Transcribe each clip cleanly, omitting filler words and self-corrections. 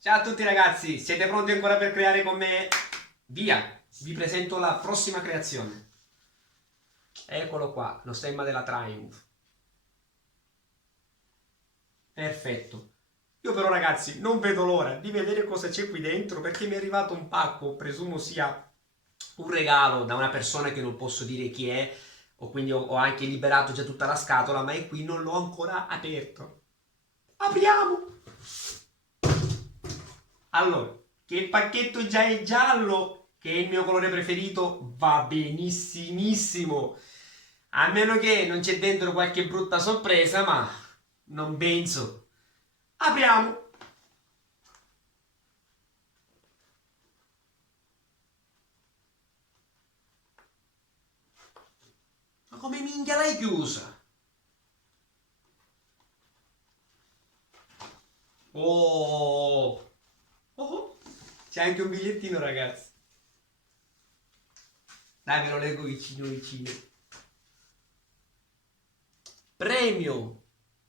Ciao a tutti ragazzi, siete pronti ancora per creare con me? Via! Vi presento la prossima creazione. Eccolo qua, lo stemma della Triumph. Perfetto. Io però ragazzi non vedo l'ora di vedere cosa c'è qui dentro perché mi è arrivato un pacco, presumo sia un regalo da una persona che non posso dire chi è, o quindi ho anche liberato già tutta la scatola, ma è qui, non l'ho ancora aperto. Apriamo! Allora, che il pacchetto già è giallo, che è il mio colore preferito, va benissimissimo. A meno che non c'è dentro qualche brutta sorpresa, ma non penso. Apriamo. Ma come minchia l'hai chiusa? Oh, oh. C'è anche un bigliettino, ragazzi. Dai, ve lo leggo vicino vicino. Premio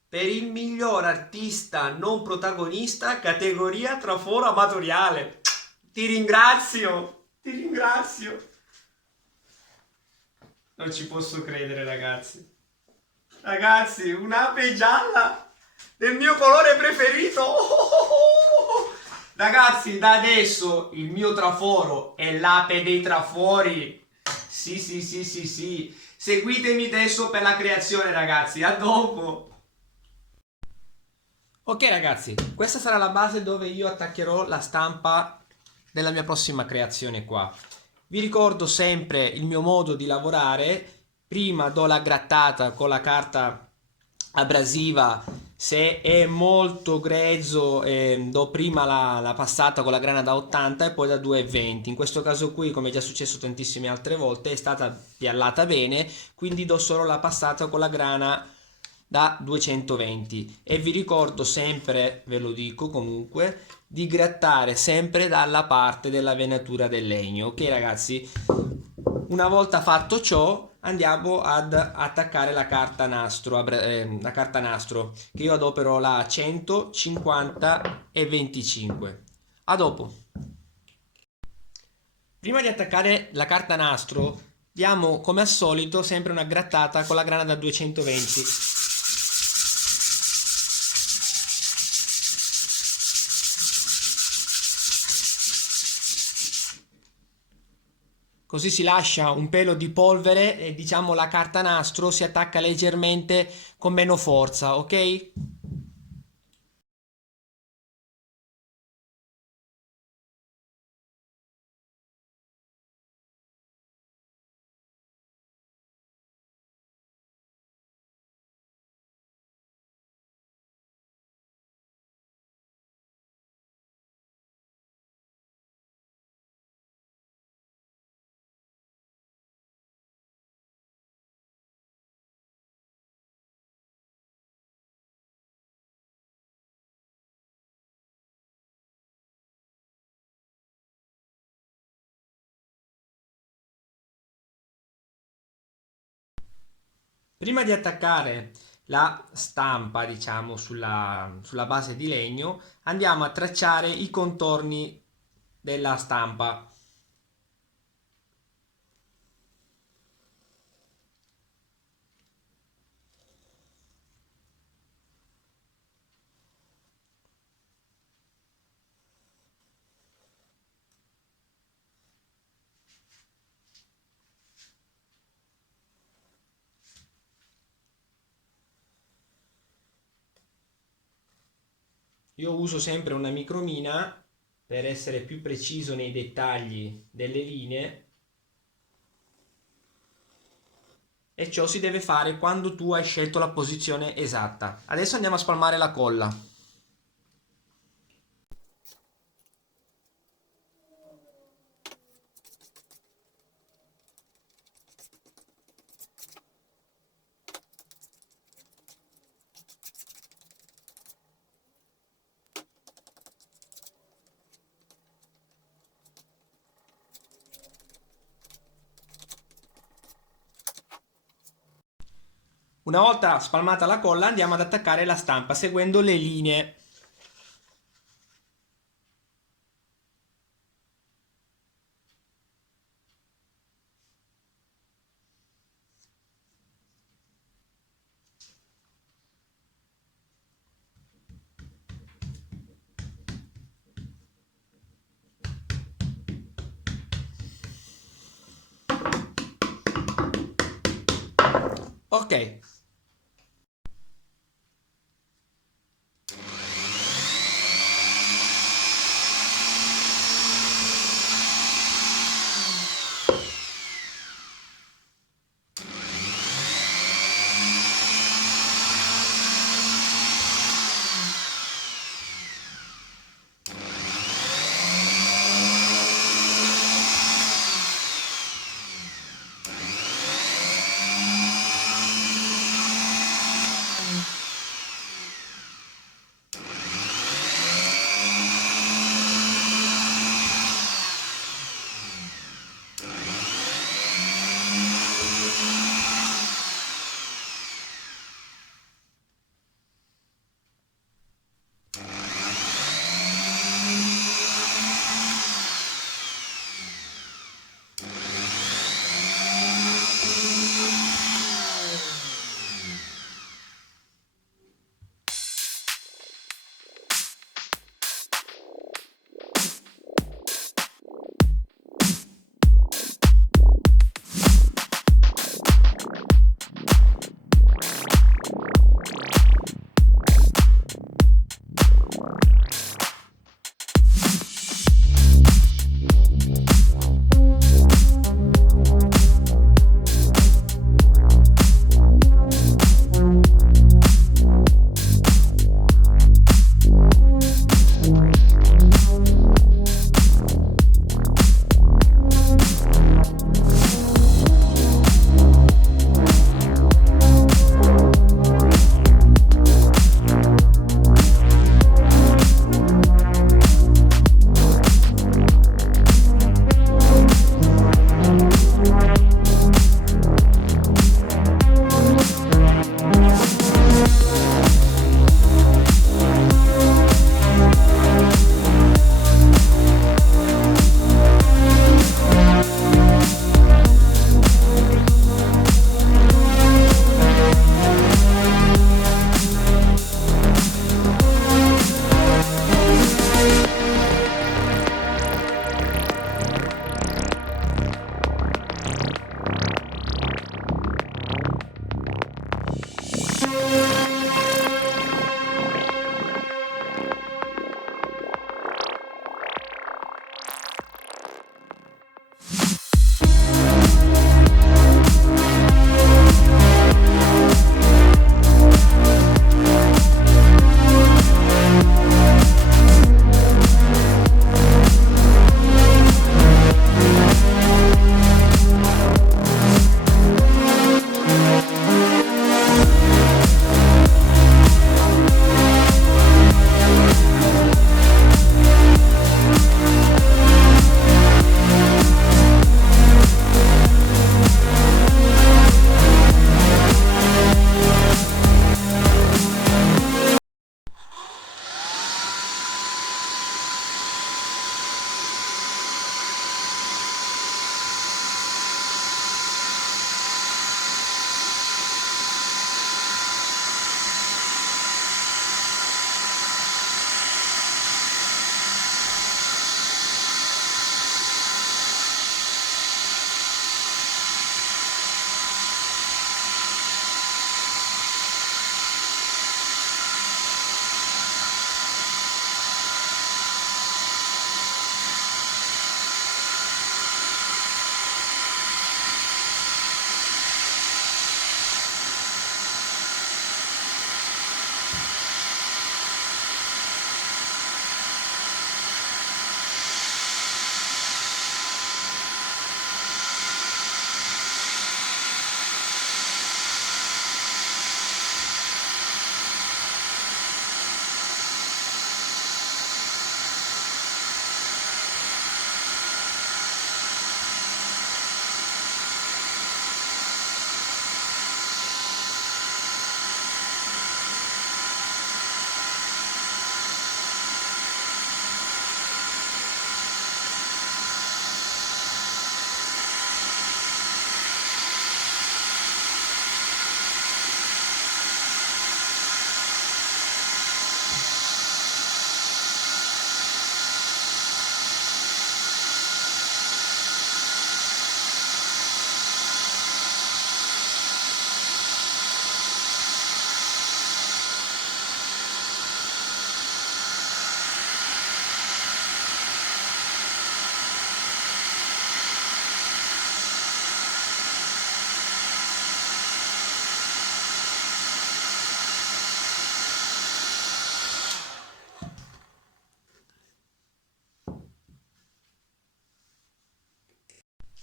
per il miglior artista non protagonista, categoria traforo amatoriale. Ti ringrazio, ti ringrazio. Non ci posso credere, ragazzi. Ragazzi, un'ape gialla del mio colore preferito. Ragazzi, da adesso il mio traforo è l'ape dei trafori. Sì, sì, sì, sì, sì. Seguitemi adesso per la creazione, ragazzi. A dopo. Ok ragazzi, questa sarà la base dove io attaccherò la stampa della mia prossima creazione qua. Vi ricordo sempre il mio modo di lavorare. Prima do la grattata con la carta abrasiva, se è molto grezzo do prima la passata con la grana da 80 e poi da 2,20. In questo caso qui, come è già successo tantissime altre volte, è stata piallata bene, quindi do solo la passata con la grana da 220. E vi ricordo sempre, ve lo dico comunque, di grattare sempre dalla parte della venatura del legno. Ok ragazzi, una volta fatto ciò andiamo ad attaccare la carta nastro, che io adopero la 100, 50 e 25. A dopo. Prima di attaccare la carta nastro diamo come al solito sempre una grattata con la grana da 220. Così si lascia un pelo di polvere e diciamo la carta nastro si attacca leggermente con meno forza, ok? Prima di attaccare la stampa, diciamo, sulla base di legno, andiamo a tracciare i contorni della stampa. Io uso sempre una micromina per essere più preciso nei dettagli delle linee, e ciò si deve fare quando tu hai scelto la posizione esatta. Adesso andiamo a spalmare la colla. Una volta spalmata la colla andiamo ad attaccare la stampa seguendo le linee. Ok.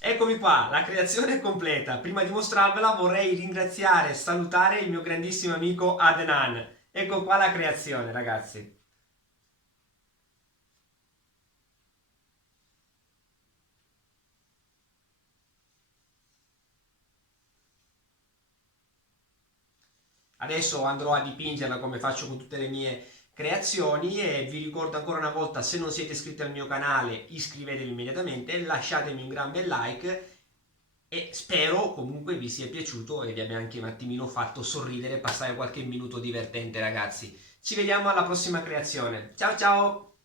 Eccomi qua, la creazione è completa. Prima di mostrarvela vorrei ringraziare e salutare il mio grandissimo amico Adnan. Ecco qua la creazione, ragazzi. Adesso andrò a dipingerla come faccio con tutte le mie creazioni e vi ricordo ancora una volta, se non siete iscritti al mio canale, iscrivetevi immediatamente, lasciatemi un gran bel like e spero comunque vi sia piaciuto e vi abbia anche un attimino fatto sorridere e passare qualche minuto divertente, ragazzi. Ci vediamo alla prossima creazione. Ciao ciao!